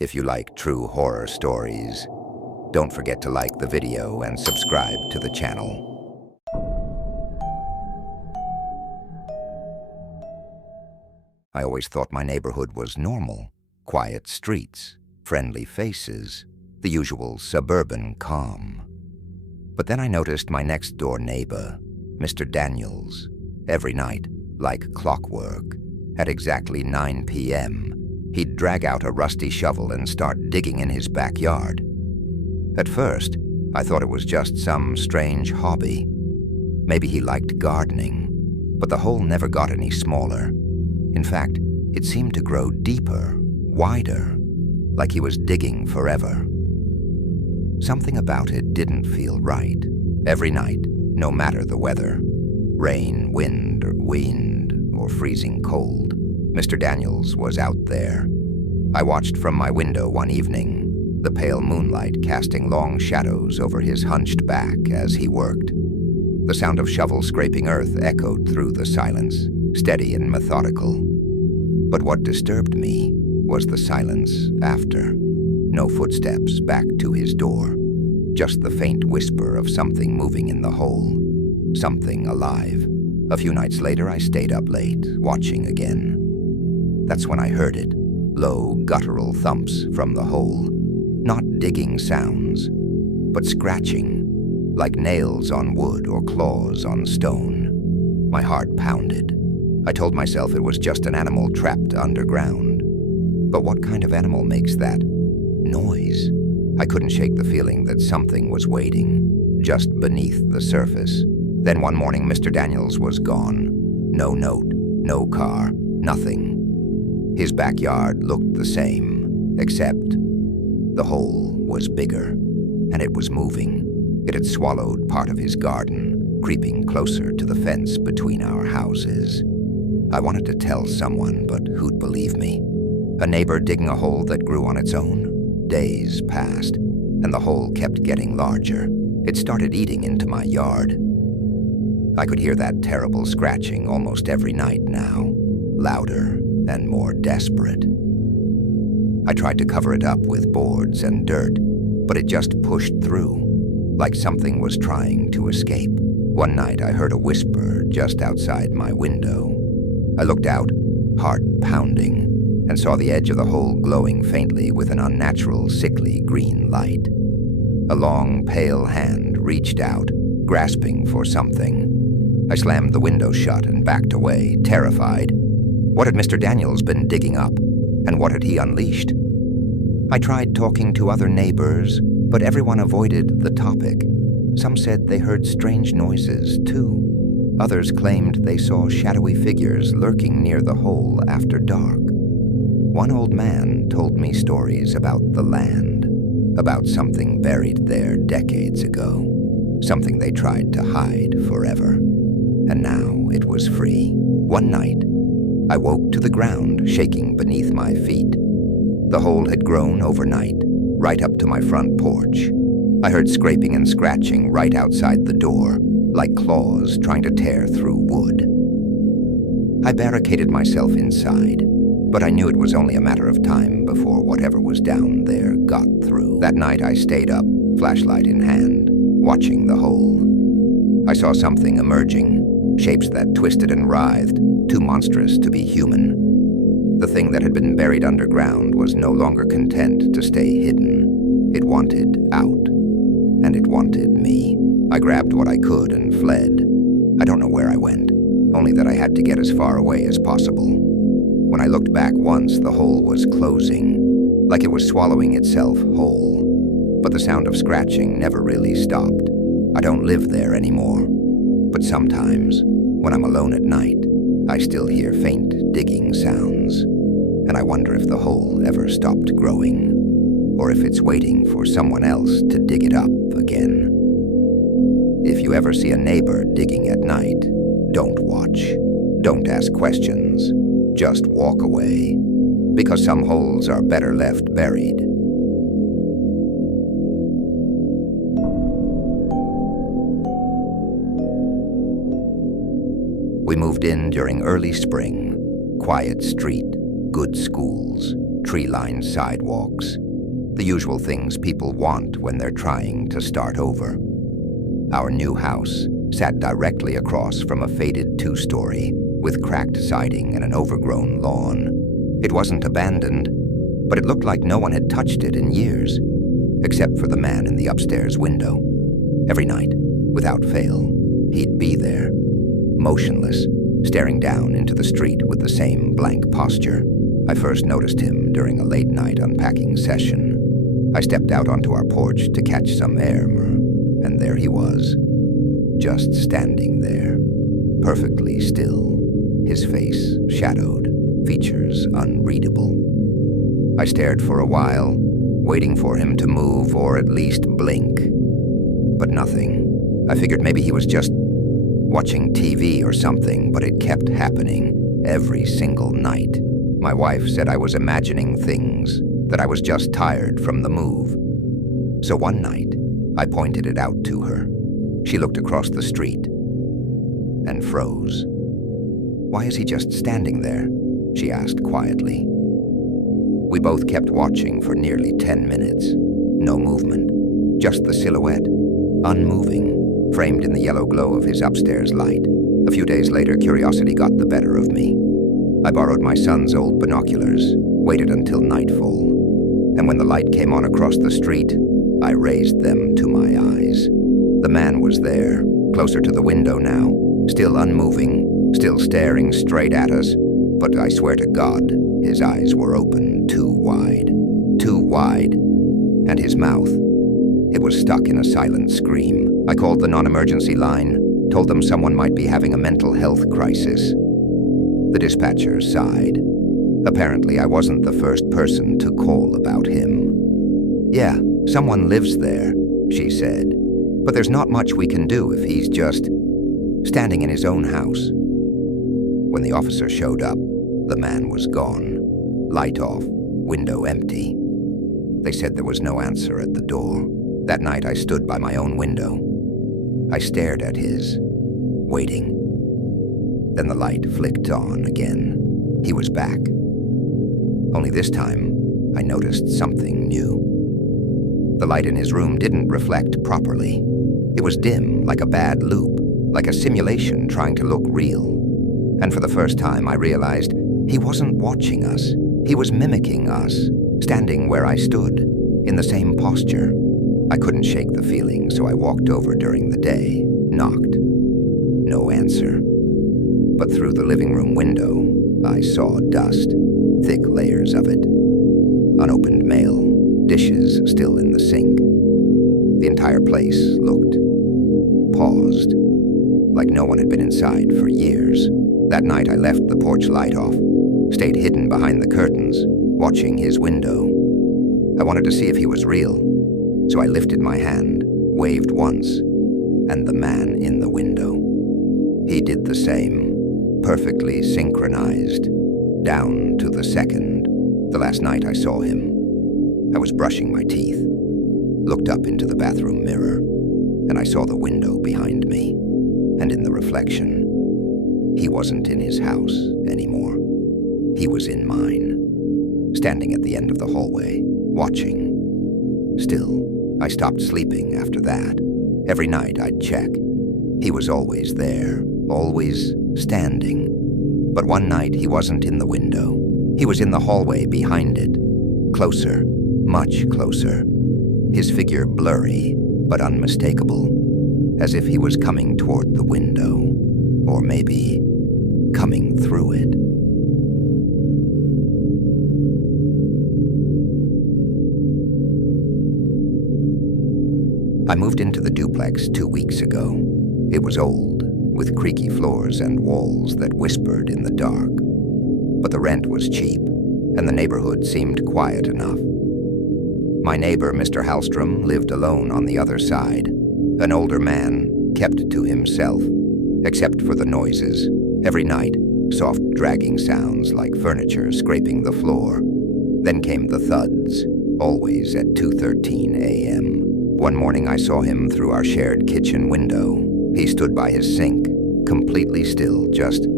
If you like true horror stories, don't forget to like the video and subscribe to the channel. I always thought my neighborhood was normal. Quiet streets, friendly faces, the usual suburban calm. But then I noticed my next-door neighbor, Mr. Daniels, every night, like clockwork, at exactly 9 p.m., he'd drag out a rusty shovel and start digging in his backyard. At first, I thought it was just some strange hobby. Maybe he liked gardening, but the hole never got any smaller. In fact, it seemed to grow deeper, wider, like he was digging forever. Something about it didn't feel right. Every night, no matter the weather, rain, wind, or freezing cold, Mr. Daniels was out there. I watched from my window one evening, the pale moonlight casting long shadows over his hunched back as he worked. The sound of shovel scraping earth echoed through the silence, steady and methodical. But what disturbed me was the silence after. No footsteps back to his door, just the faint whisper of something moving in the hole, something alive. A few nights later, I stayed up late, watching again. That's when I heard it, low, guttural thumps from the hole. Not digging sounds, but scratching, like nails on wood or claws on stone. My heart pounded. I told myself it was just an animal trapped underground. But what kind of animal makes that noise? I couldn't shake the feeling that something was waiting, just beneath the surface. Then one morning, Mr. Daniels was gone. No note, no car, nothing. His backyard looked the same, except the hole was bigger, and it was moving. It had swallowed part of his garden, creeping closer to the fence between our houses. I wanted to tell someone, but who'd believe me? A neighbor digging a hole that grew on its own? Days passed, and the hole kept getting larger. It started eating into my yard. I could hear that terrible scratching almost every night now, louder and more desperate. I tried to cover it up with boards and dirt, but it just pushed through, like something was trying to escape. One night I heard a whisper just outside my window. I looked out, heart pounding, and saw the edge of the hole glowing faintly with an unnatural, sickly green light. A long, pale hand reached out, grasping for something. I slammed the window shut and backed away, terrified. What had Mr. Daniels been digging up, and what had he unleashed? I tried talking to other neighbors, but everyone avoided the topic. Some said they heard strange noises, too. Others claimed they saw shadowy figures lurking near the hole after dark. One old man told me stories about the land, about something buried there decades ago, something they tried to hide forever. And now it was free. One night, I woke to the ground shaking beneath my feet. The hole had grown overnight, right up to my front porch. I heard scraping and scratching right outside the door, like claws trying to tear through wood. I barricaded myself inside, but I knew it was only a matter of time before whatever was down there got through. That night I stayed up, flashlight in hand, watching the hole. I saw something emerging, shapes that twisted and writhed, too monstrous to be human. The thing that had been buried underground was no longer content to stay hidden. It wanted out, and it wanted me. I grabbed what I could and fled. I don't know where I went, only that I had to get as far away as possible. When I looked back once, the hole was closing, like it was swallowing itself whole. But the sound of scratching never really stopped. I don't live there anymore. But sometimes, when I'm alone at night, I still hear faint digging sounds, and I wonder if the hole ever stopped growing, or if it's waiting for someone else to dig it up again. If you ever see a neighbor digging at night, don't watch. Don't ask questions. Just walk away, because some holes are better left buried. We moved in during early spring. Quiet street, good schools, tree-lined sidewalks, the usual things people want when they're trying to start over. Our new house sat directly across from a faded two-story with cracked siding and an overgrown lawn. It wasn't abandoned, but it looked like no one had touched it in years, except for the man in the upstairs window. Every night, without fail, he'd be there, motionless, staring down into the street with the same blank posture. I first noticed him during a late-night unpacking session. I stepped out onto our porch to catch some air, and there he was, just standing there, perfectly still, his face shadowed, features unreadable. I stared for a while, waiting for him to move or at least blink. But nothing. I figured maybe he was just watching TV or something, but it kept happening every single night. My wife said I was imagining things, that I was just tired from the move. So one night, I pointed it out to her. She looked across the street and froze. "Why is he just standing there?" she asked quietly. We both kept watching for nearly 10 minutes. No movement, just the silhouette, unmoving, framed in the yellow glow of his upstairs light. A few days later, curiosity got the better of me. I borrowed my son's old binoculars, waited until nightfall, and when the light came on across the street, I raised them to my eyes. The man was there, closer to the window now, still unmoving, still staring straight at us, but I swear to God, his eyes were open too wide, and his mouth, it was stuck in a silent scream. I called the non-emergency line, told them someone might be having a mental health crisis. The dispatcher sighed. Apparently, I wasn't the first person to call about him. "Yeah, someone lives there," she said, "but there's not much we can do if he's just standing in his own house." When the officer showed up, the man was gone. Light off, window empty. They said there was no answer at the door. That night I stood by my own window. I stared at his, waiting. Then the light flicked on again. He was back. Only this time, I noticed something new. The light in his room didn't reflect properly. It was dim, like a bad loop, like a simulation trying to look real. And for the first time, I realized he wasn't watching us. He was mimicking us, standing where I stood, in the same posture. I couldn't shake the feeling, so I walked over during the day, knocked. No answer. But through the living room window, I saw dust, thick layers of it. Unopened mail, dishes still in the sink. The entire place looked paused, like no one had been inside for years. That night I left the porch light off, stayed hidden behind the curtains, watching his window. I wanted to see if he was real, so I lifted my hand, waved once, and the man in the window. He did the same, perfectly synchronized, down to the second. The last night I saw him, I was brushing my teeth, looked up into the bathroom mirror, and I saw the window behind me, and in the reflection, he wasn't in his house anymore. He was in mine, standing at the end of the hallway, watching. Still, I stopped sleeping after that. Every night I'd check. He was always there, always standing. But one night he wasn't in the window. He was in the hallway behind it, closer, much closer. His figure blurry, but unmistakable, as if he was coming toward the window, or maybe coming through it. I moved into the duplex 2 weeks ago. It was old, with creaky floors and walls that whispered in the dark. But the rent was cheap, and the neighborhood seemed quiet enough. My neighbor, Mr. Hallstrom, lived alone on the other side. An older man, kept to himself, except for the noises. Every night, soft dragging sounds like furniture scraping the floor. Then came the thuds, always at 2:13 a.m. One morning I saw him through our shared kitchen window. He stood by his sink, completely still, just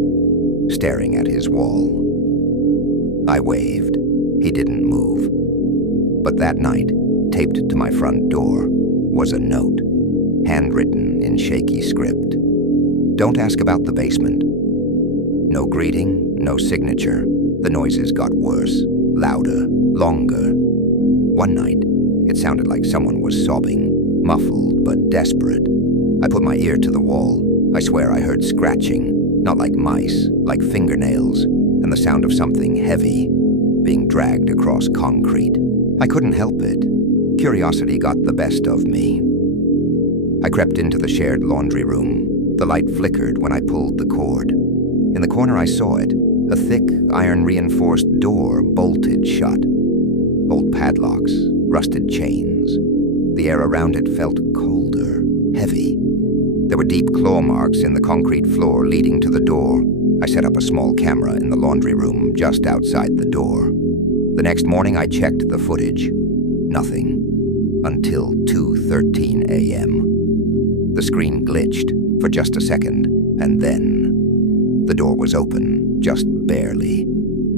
staring at his wall. I waved. He didn't move. But that night, taped to my front door, was a note, handwritten in shaky script. Don't ask about the basement. No greeting, no signature. The noises got worse, louder, longer. One night, it sounded like someone was sobbing, muffled but desperate. I put my ear to the wall. I swear I heard scratching, not like mice, like fingernails, and the sound of something heavy being dragged across concrete. I couldn't help it. Curiosity got the best of me. I crept into the shared laundry room. The light flickered when I pulled the cord. In the corner I saw it, a thick, iron-reinforced door bolted shut. Old padlocks, rusted chains. The air around it felt colder, heavy. There were deep claw marks in the concrete floor leading to the door. I set up a small camera in the laundry room just outside the door. The next morning I checked the footage. Nothing. Until 2:13 a.m. The screen glitched for just a second, and then the door was open, just barely,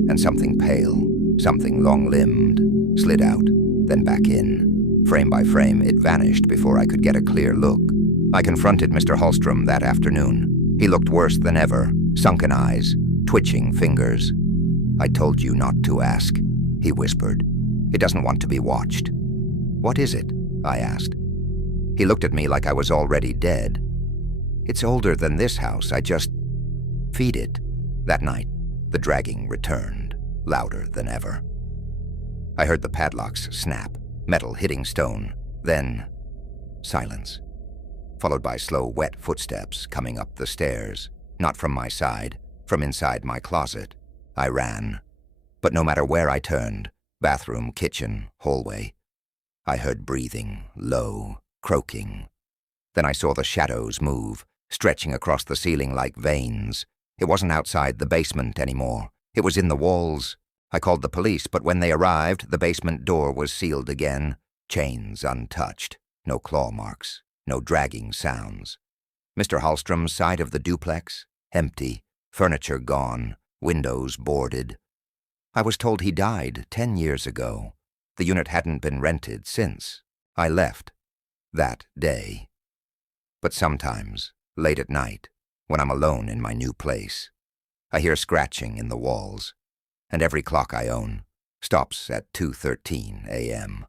and something pale, something long-limbed, slid out, then back in. Frame by frame, it vanished before I could get a clear look. I confronted Mr. Hallstrom that afternoon. He looked worse than ever, sunken eyes, twitching fingers. I told you not to ask, he whispered. It doesn't want to be watched. What is it? I asked. He looked at me like I was already dead. It's older than this house, I just feed it. That night, the dragging returned, louder than ever. I heard the padlocks snap, metal hitting stone, then silence, followed by slow, wet footsteps coming up the stairs, not from my side, from inside my closet. I ran, but no matter where I turned, bathroom, kitchen, hallway, I heard breathing, low, croaking. Then I saw the shadows move, stretching across the ceiling like veins. It wasn't outside the basement anymore. It was in the walls. I called the police, but when they arrived, the basement door was sealed again, chains untouched, no claw marks, no dragging sounds. Mr. Hallstrom's side of the duplex, empty, furniture gone, windows boarded. I was told he died 10 years ago. The unit hadn't been rented since. I left that day. But sometimes, late at night, when I'm alone in my new place, I hear scratching in the walls, and every clock I own stops at 2:13 a.m.